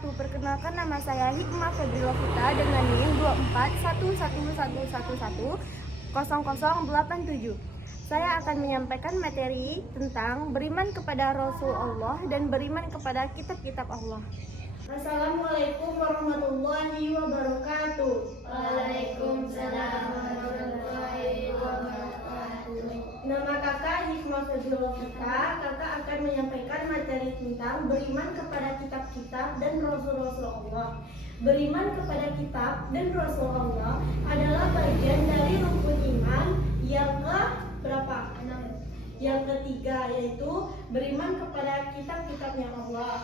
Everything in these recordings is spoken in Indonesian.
wabarakatuh. Perkenalkan, nama saya Hikmah Febri Lovita dengan NIM 24111110087. Saya akan menyampaikan materi tentang beriman kepada Rasul Allah dan beriman kepada kitab-kitab Allah. Assalamualaikum warahmatullahi wabarakatuh. Waalaikumsalam warahmatullahi wabarakatuh. Nama kakak Hikmah Febri Lovita. Kakak akan menyampaikan materi tentang beriman kepada kitab-kitab dan Rasul-Rasul Allah. Beriman kepada kitab dan Rasul Allah adalah bagian dari rukun iman yang Yang ketiga, yaitu beriman kepada kitab-kitabnya Allah.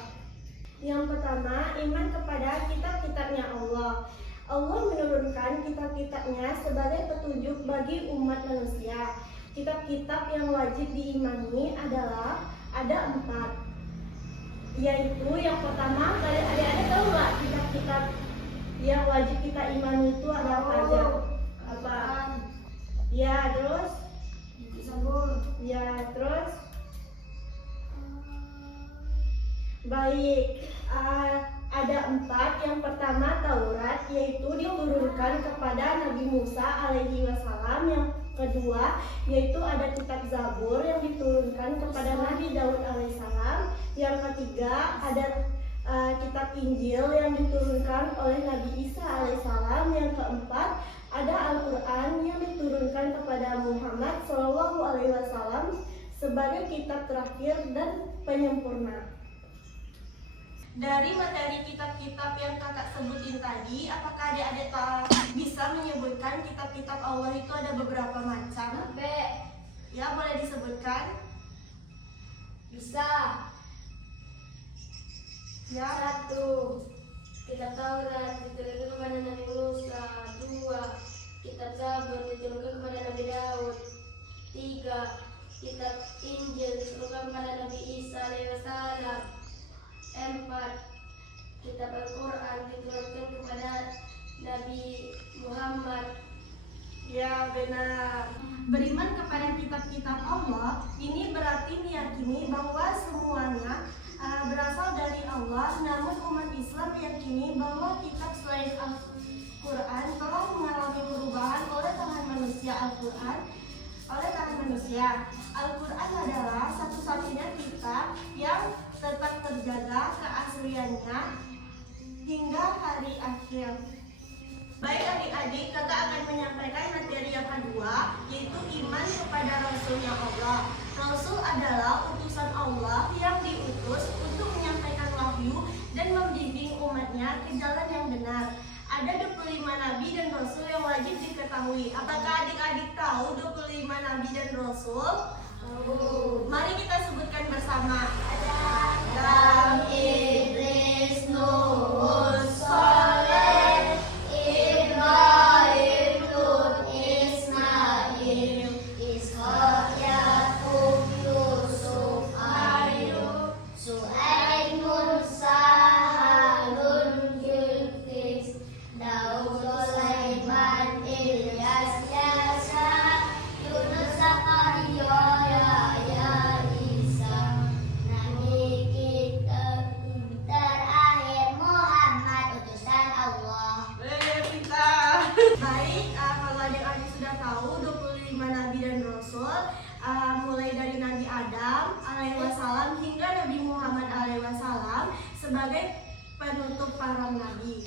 Yang pertama, iman kepada kitab-kitabnya Allah. Allah menurunkan kitab-kitabnya sebagai petunjuk bagi umat manusia. Kitab-kitab yang wajib diimani adalah ada 4, yaitu yang pertama, adik-adik tahu nggak kitab-kitab yang wajib kita imani itu ada apa aja? Apa? Ya, terus? Ya, terus? Baik, ada 4. Yang pertama Taurat, yaitu diturunkan kepada Nabi Musa alaihi wasallam. Yang kedua yaitu ada kitab Zabur yang diturunkan kepada Nabi Daud alaihissalam. Yang ketiga ada kitab Injil yang diturunkan oleh Nabi Isa alaihissalam. Yang keempat ada Al-Quran yang diturunkan kepada Muhammad Shallallahu alaihi wasallam sebagai kitab terakhir dan penyempurna. Dari materi kitab-kitab yang kakak sebutin tadi, apakah adik-adik bisa menyebutkan kitab-kitab Allah itu ada beberapa macam? Ya, boleh disebutkan? Bisa. Ya. 1. Kitab Taurat diturunkan kepada Nabi Musa. 2. Kitab Zabur diturunkan kepada Nabi Daud. 3. Kitab Injil diturunkan kepada Nabi Isa alaihi wasallam. 4. Kitab Al-Quran diturunkan kepada Nabi Muhammad. Ya, benar. Beriman kepada kitab-kitab Allah ini berarti meyakini bahwa semuanya berasal dari Allah. Namun umat Islam meyakini bahwa kitab selain Al-Quran telah mengalami perubahan oleh tangan manusia. Al-Quran adalah satu-satunya kitab yang tetap terjaga keasliannya hingga hari akhir. Baik adik-adik, kakak akan menyampaikan materi yang kedua, yaitu iman kepada Rasulnya Allah. Rasul adalah utusan Allah yang diutus untuk menyampaikan wahyu dan membimbing umatnya ke jalan yang benar. Ada 25 nabi dan rasul yang wajib diketahui. Apakah adik-adik tahu 25 nabi dan rasul? Mari kita sebutkan bersama. Adam, Idris, Nuh, Saleh, Ibrahim, Lut, Ismail, Ishaq, Yakub, Yusuf, Ayub, Su'aib, Musa, Harun, Zulkifl, Daud, Sulaiman, Ilyas, Yasa, Yunus, Zakaria, Yahya, Isa, Nabi kita terakhir Muhammad utusan Allah. Baik, kalau adik-adik sudah tahu 25 nabi dan rasul, mulai dari Nabi Adam alaihi wasallam hingga Nabi Muhammad alaihi wasallam sebagai penutup para nabi.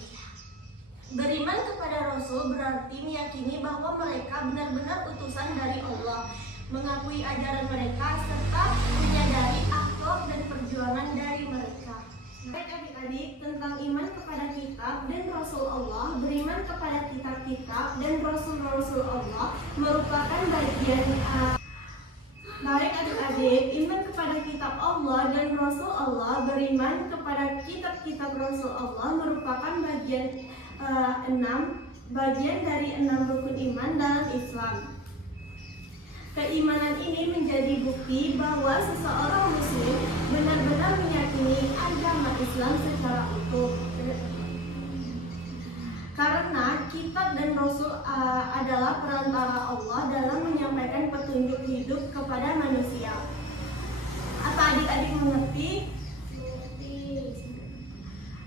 Beriman kepada Rasul berarti meyakini bahwa mereka benar-benar utusan dari Allah, mengakui ajaran mereka, serta menyadari akhlak dan perjuangan dari mereka. Baik adik-adik, tentang iman kepada kitab dan Rasul Allah, beriman kepada kitab-kitab dan Rasul-Rasul Allah merupakan bagian Baik adik-adik, iman kepada kitab Allah dan Rasul Allah, beriman kepada kitab-kitab Rasul Allah merupakan bagian dari 6 rukun iman dalam Islam. Keimanan ini menjadi bukti bahwa seseorang muslim benar-benar meyakini agama Islam secara utuh. Karena kitab dan Rasul adalah perantara Allah dalam menyampaikan petunjuk hidup kepada manusia. Apa adik-adik mengerti?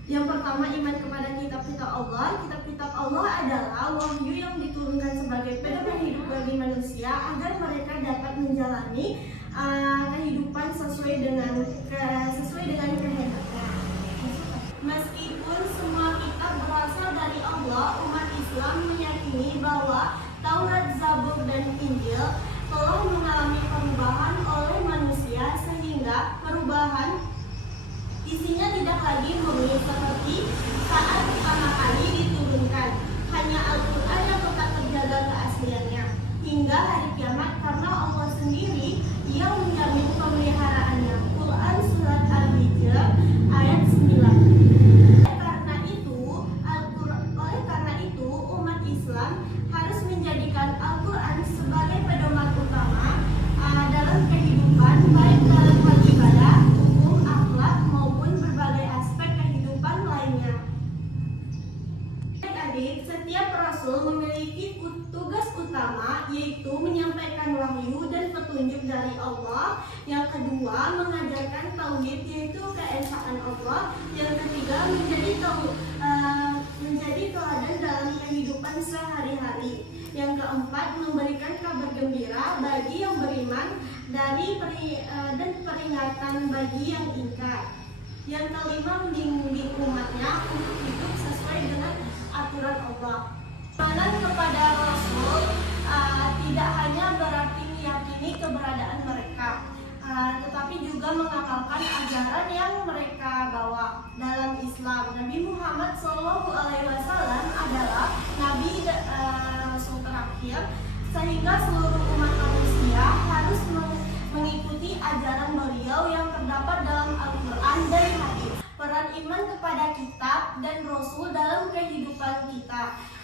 Yang pertama, iman kepada kitab-kitab Allah. Kitab-kitab Allah adalah wahyu yang diturunkan sebagai pedoman hidup bagi manusia agar mereka dapat menjalani kehidupan sesuai dengan kehendaknya. Meskipun semua kitab berasal dari Allah, umat Islam meyakini bahwa Taurat, Zabur, dan Injil telah mengalami perubahan oleh manusia sehingga perubahan isinya tidak lagi murni seperti saat pertama kali diturunkan. Hanya Al-Quran yang tetap terjaga keasliannya hingga hari kiamat karena Allah sendiri yang menjamin pemeliharaannya. Quran Surat Al-Hijr ayat 9. Oleh karena itu, umat Islam harus menjadikan Al-Quran sebagai pedoman utama dalam kehidupan, baik dalam hal ibadah, hukum, akhlak, maupun berbagai aspek kehidupan lainnya. Adik-adik, setiap rasul memiliki tugas utama, yaitu menyampaikan wahyu dan petunjuk dari Allah. Yang kedua, mengajarkan tauhid, yaitu keesaan Allah. Yang ketiga, menjadi teladan dalam kehidupan sehari-hari. Yang keempat, memberikan kabar gembira bagi yang beriman dan peringatan bagi yang ingkar. Yang kelima, membimbing umatnya untuk hidup sesuai dengan aturan Allah. Iman kepada Rasul tidak hanya berarti meyakini keberadaan mereka, tetapi juga mengamalkan ajaran yang mereka bawa dalam Islam. Nabi Muhammad SAW adalah Nabi Rasul terakhir, sehingga seluruh umat manusia harus mengikuti ajaran beliau yang terdapat dalam Al-Quran dan hadis. Peran iman kepada kitab dan Rasul dalam kehidupan kita.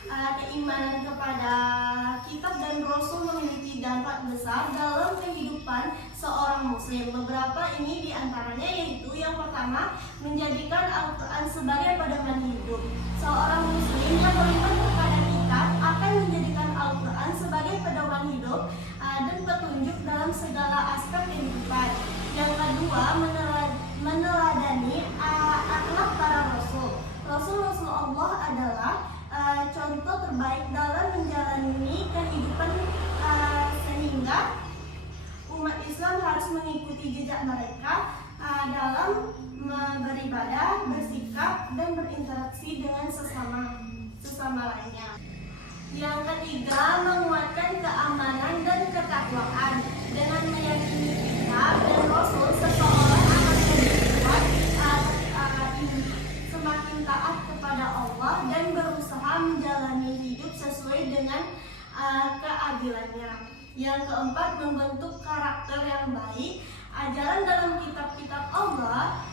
Keimanan kepada kitab dan Rasul memiliki dampak besar dalam kehidupan seorang muslim. Beberapa ini diantaranya yaitu: yang pertama, menjadikan Al-Quran sebagai pedoman hidup. Seorang muslim yang beriman kepada kitab akan menjadikan Al-Quran sebagai pedoman hidup dan petunjuk dalam segala aspek kehidupan. Yang kedua, meneladani akhlak para rasul. Rasul Allah adalah contoh terbaik dalam menjalani kehidupan, sehingga umat Islam harus mengikuti jejak mereka dalam beribadah, bersikap, dan berinteraksi dengan sesama lainnya. Yang ketiga, menguatkan keamanan dan ketakwaan. Dengan meyakini kitab dan Rasul, seseorang akan menjadi kuat, semakin taat kepada Allah dan berusaha menjalani hidup sesuai dengan keadilannya. Yang keempat, membentuk karakter yang baik. Ajaran dalam kitab-kitab Allah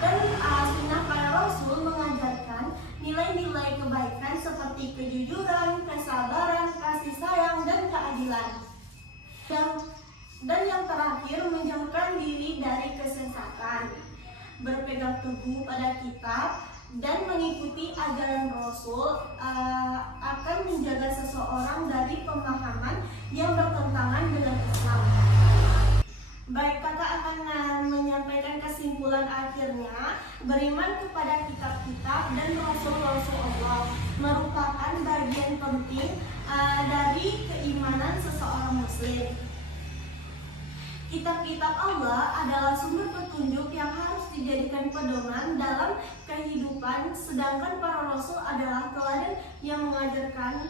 dan sunnah para Rasul mengajarkan nilai-nilai kebaikan seperti kejujuran, kesabaran, kasih sayang, dan keadilan. Dan yang terakhir, menjauhkan diri dari kesesatan. Berpegang teguh pada kitab dan mengikuti ajaran Rasul akan menjaga seseorang dari pemahaman yang bertentangan dengan Islam. Baik, kakak akan menyampaikan kesimpulan akhirnya. Beriman kepada kitab-kitab dan Rasul-Rasul Allah merupakan bagian penting dari keimanan seseorang muslim. Kitab-kitab Allah adalah sumber petunjuk yang harus dijadikan pedoman dalam kehidupan, sedangkan para rasul adalah teladan yang mengajarkan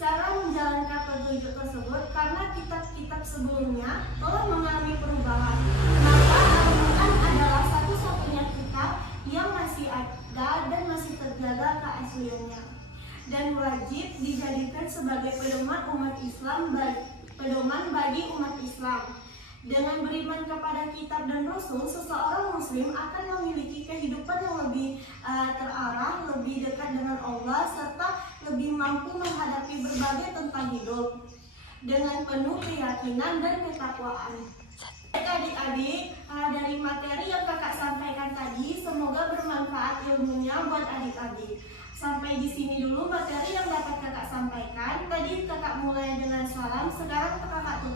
cara menjalankan petunjuk tersebut. Karena kitab-kitab sebelumnya telah mengalami perubahan, maka Al-Quran adalah satu-satunya kitab yang masih ada dan masih terjaga keasliannya, dan wajib dijadikan sebagai pedoman bagi umat Islam. Dengan beriman kepada kitab dan Rasul, seseorang muslim akan memiliki kehidupan yang lebih terarah, lebih dekat dengan Allah, serta lebih mampu menghadapi berbagai tentang hidup dengan penuh keyakinan dan ketakwaan. Adik-adik, dari materi yang kakak sampaikan tadi, semoga bermanfaat ilmunya buat adik-adik. Sampai di sini dulu materi yang dapat kakak sampaikan. Tadi kakak mulai dengan salam, sekarang kakak tutup